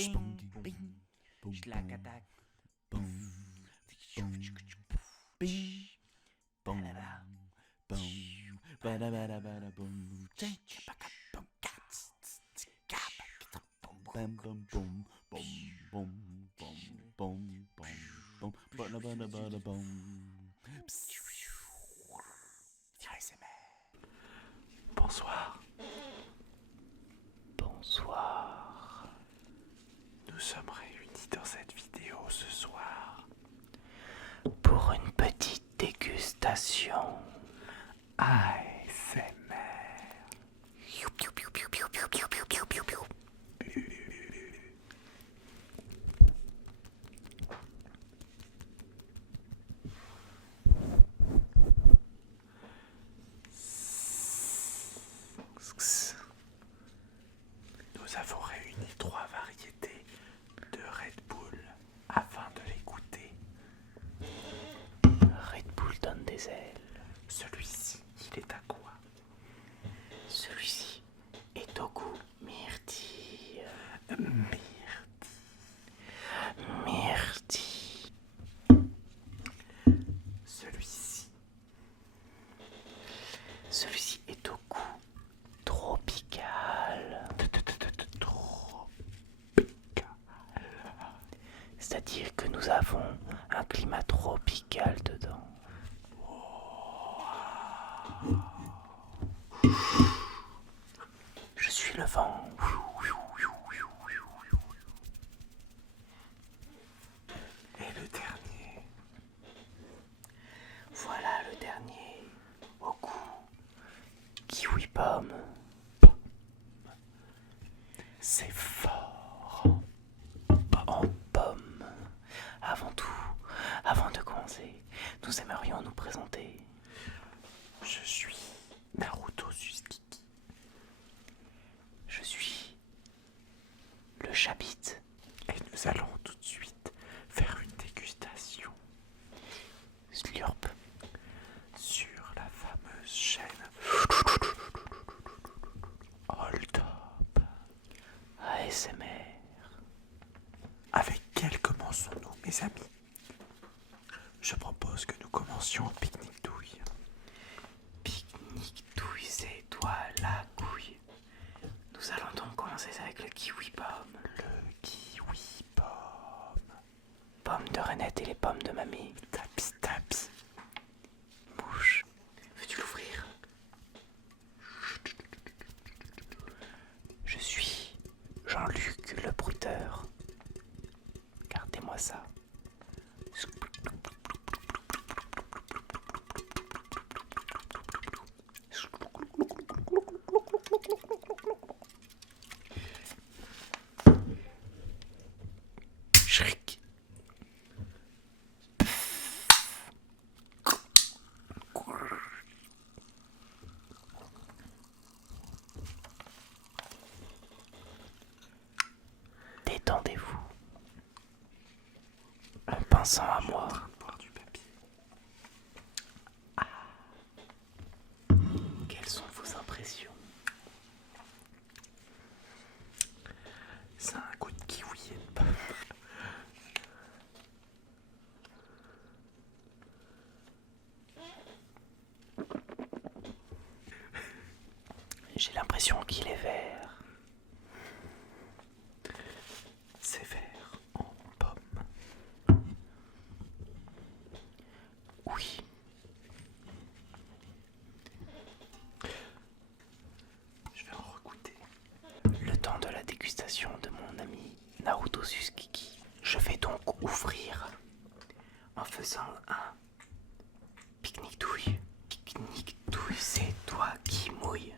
Bing, bing, schlacatac. Bing, bong, bong, bada bada bada boom, bam bam boom, boom boom boom boom boom boom, bada bada bada boom. Bonsoir. Bonsoir. Nous sommes réunis dans cette vidéo ce soir Pour une petite dégustation. ASMR. Nous avons réuni 3 variétés de Red Bull afin de les goûter. Red Bull donne des ailes. Celui-ci, il est à quoi? Celui-ci est au goût myrtille. Myrtille. Celui-ci est au goût tropical. C'est-à-dire que nous avons un climat tropical dedans. Je suis le vent. Et le dernier, Voilà le dernier. Au goût kiwi pomme. c'est fort. En pomme. Avant tout, avant de commencer, nous aimerions nous présenter. Je suis Naruto Suzuki. Je suis le Chabit. Et nous allons tout de suite faire une dégustation Slurp. sur la fameuse chaîne Hold Up. ASMR. Avec quelle commençons-nous, mes amis? Je propose que nous commencions au pique-nique douille. Pique-nique douille, c'est toi la couille. Nous allons donc commencer avec le kiwi pomme. Le kiwi pomme. Pomme de Renette et les pommes de mamie. Tapis, tapis. Mouche. Veux-tu l'ouvrir? Je suis Jean-Luc le bruiteur. Gardez-moi ça. Shriek. Détendez-vous. En pensant à moi. Boire du papier. Quelles sont vos impressions? Ça a un goût de kiwi et de pomme. J'ai l'impression qu'il est vert. C'est vert en pomme. Oui. Je vais en regoûter. Le temps de la dégustation de mon ami Naruto Suzuki. Je vais donc ouvrir en faisant un pique-nique douille. Pique-nique douille, c'est toi qui mouille.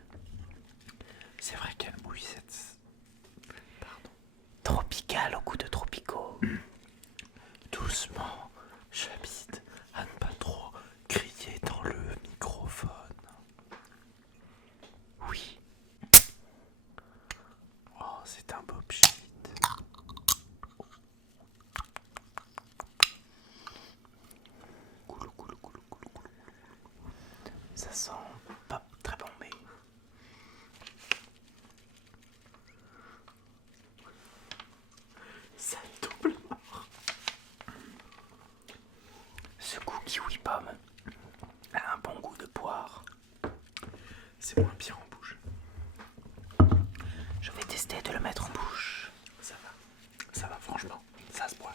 C'est vrai qu'elle mouille cette... Pardon. Tropical au goût de tropicaux. Doucement, j'habite à ne pas trop crier dans le microphone. Oui. Oh, c'est un beau pchit. Coulou, coulou, coulou, coulou, coulou. Ça sent pas très bon, mais ce goût kiwi-pomme a un bon goût de poire. C'est moins pire en bouche. Je vais tester de le mettre en bouche. Ça va franchement, ça se boit.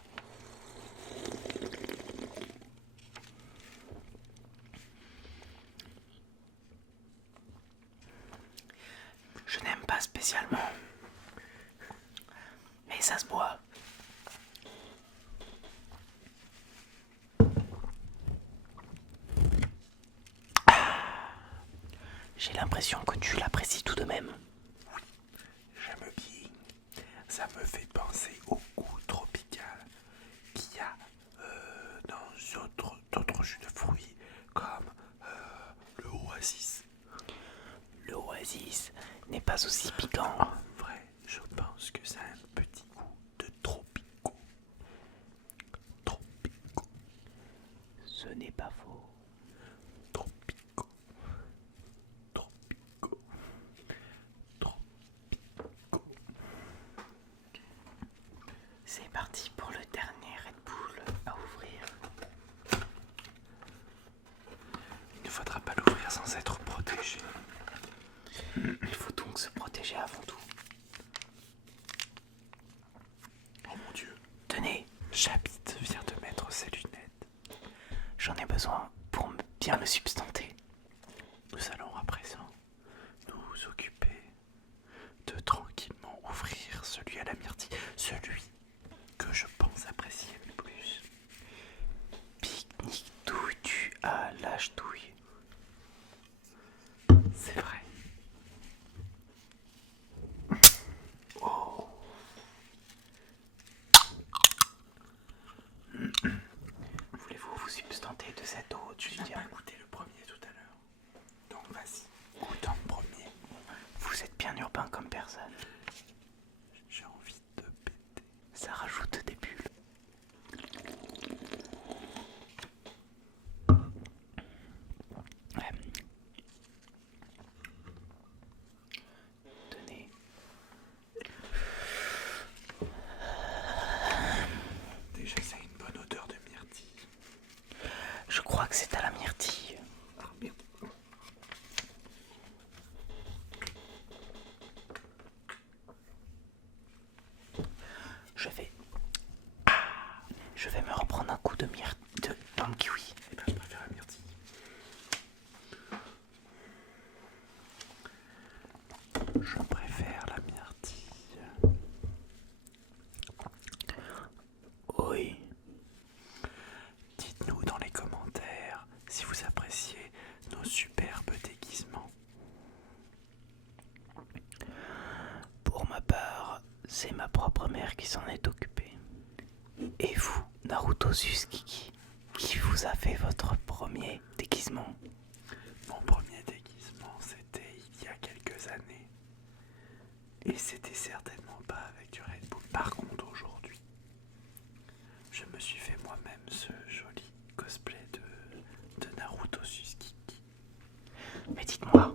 Je n'aime pas spécialement, mais ça se boit. J'ai l'impression que tu l'apprécies tout de même. J'aime bien. Ça me fait penser au goût tropical qu'il y a dans d'autres jus de fruits comme le oasis. Le oasis n'est pas aussi piquant. En vrai, je pense que ça a un petit goût de tropico. Tropico, Ce n'est pas faux. tropico, tropico, tropico. C'est parti pour le dernier Red Bull à ouvrir. Il ne faudra pas l'ouvrir sans être protégé. Il faut donc se protéger avant tout. Oh mon Dieu. Tenez, Chabit vient de mettre ses lunettes. j'en ai besoin pour bien me substanter. Nous allons à présent nous occuper de tranquillement ouvrir celui à la myrtille, celui que je pense apprécier le plus. Pique-nique douille du à l'âge douille. C'est vrai. Voulez-vous vous substanter de cette eau du Tu n'as pas diable? goûté le premier tout à l'heure. Donc vas-y, goûte en premier. Vous êtes bien urbain comme personne. J'ai envie de péter. Ça rajoute des bulles. Ouais. Tenez. Déjà, ça a une bonne odeur de myrtille. Je crois que c'est à la myrtille. Ah merde. Je vais me reprendre un coup de pomme kiwi. Eh ben, je préfère la myrtille. Je préfère la myrtille. Oui. Dites-nous dans les commentaires si vous appréciez nos superbes déguisements. Pour ma part, c'est ma propre mère qui s'en est occupée. Et vous, Naruto Susukiki, qui vous a fait votre premier déguisement? Mon premier déguisement, c'était il y a quelques années. Et c'était certainement pas avec du Red Bull. Par contre, aujourd'hui, je me suis fait moi-même ce joli cosplay de Naruto Susukiki. Mais dites-moi,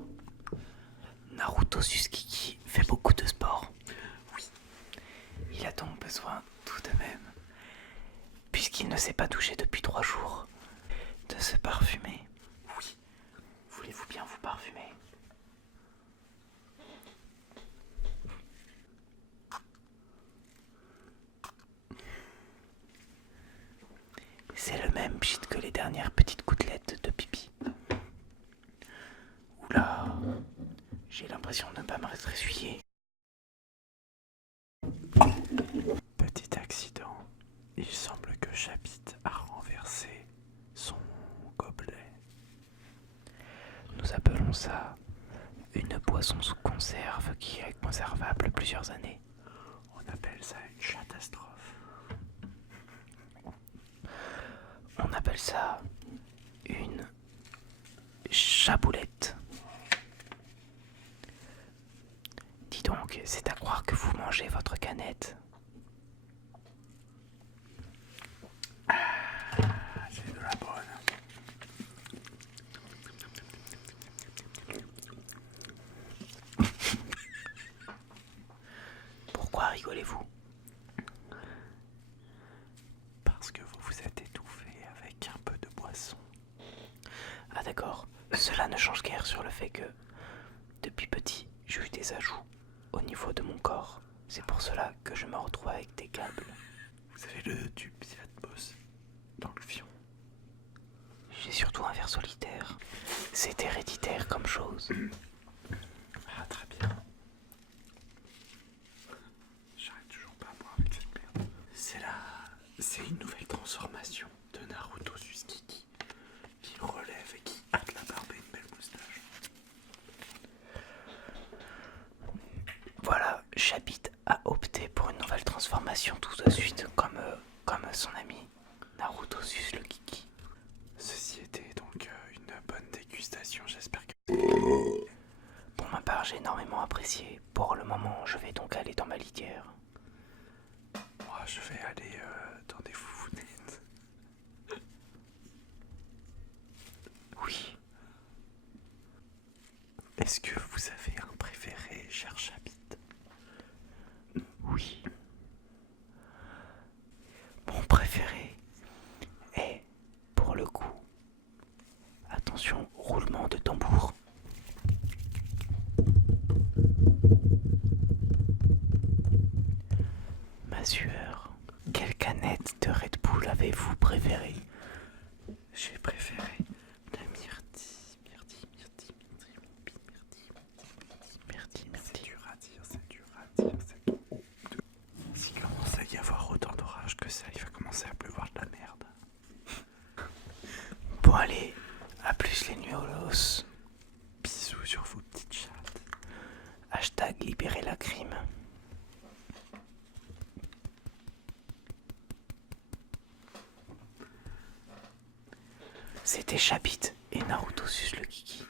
Naruto Susukiki fait beaucoup de sport. Oui. Il a donc besoin, tout de même, puisqu'il ne s'est pas touché depuis 3 jours, de se parfumer. Oui. Voulez-vous bien vous parfumer? C'est le même pchit que les dernières petites gouttelettes de pipi. Oula, j'ai l'impression de ne pas m'être essuyé. Petit accident. Il semble que Chabit a renversé son gobelet. Nous appelons ça une boisson sous conserve qui est conservable plusieurs années. On appelle ça une catastrophe. On appelle ça une chaboulette. Dis donc, c'est à croire que vous mangez votre canette. Ah, c'est de la bonne. Pourquoi rigolez-vous? Parce que vous vous êtes étouffé avec un peu de revenir sur le fait que depuis petit, j'ai eu des ajouts au niveau de mon corps. C'est pour cela que je me retrouve avec des câbles. Vous avez le tube Atmos dans le fion. J'ai surtout un ver solitaire. C'est héréditaire comme chose. Ah, très bien. J'arrête toujours pas à boire avec cette merde. C'est une nouvelle transformation de Naruto Suskiki qui relève et qui hâte la barbe et une belle moustache. Voilà, Chabit a opté pour une nouvelle transformation tout de suite, comme son ami Naruto Sus le Kiki. Ceci était donc une bonne dégustation, j'espère que... Pour ma part, j'ai énormément apprécié. Pour le moment, je vais donc aller dans ma litière. Moi, je vais aller dans des foufounettes. Oui, Est-ce que vous avez un préféré, cher Chabit? oui. Mon préféré est, pour le coup, attention, roulement de tambour. Ma sueur. Quelle canette de Red Bull avez-vous préférée? J'ai préféré la myrtille. C'est dur à dire, c'est dur à dire. S'il commence à y avoir autant d'orage que ça, il va commencer à pleuvoir de la merde. Bon allez, à plus les nuolos. Bisous sur vos petites chattes. Hashtag libérer la crime. C'était Chabit et Naruto Sus le Kiki.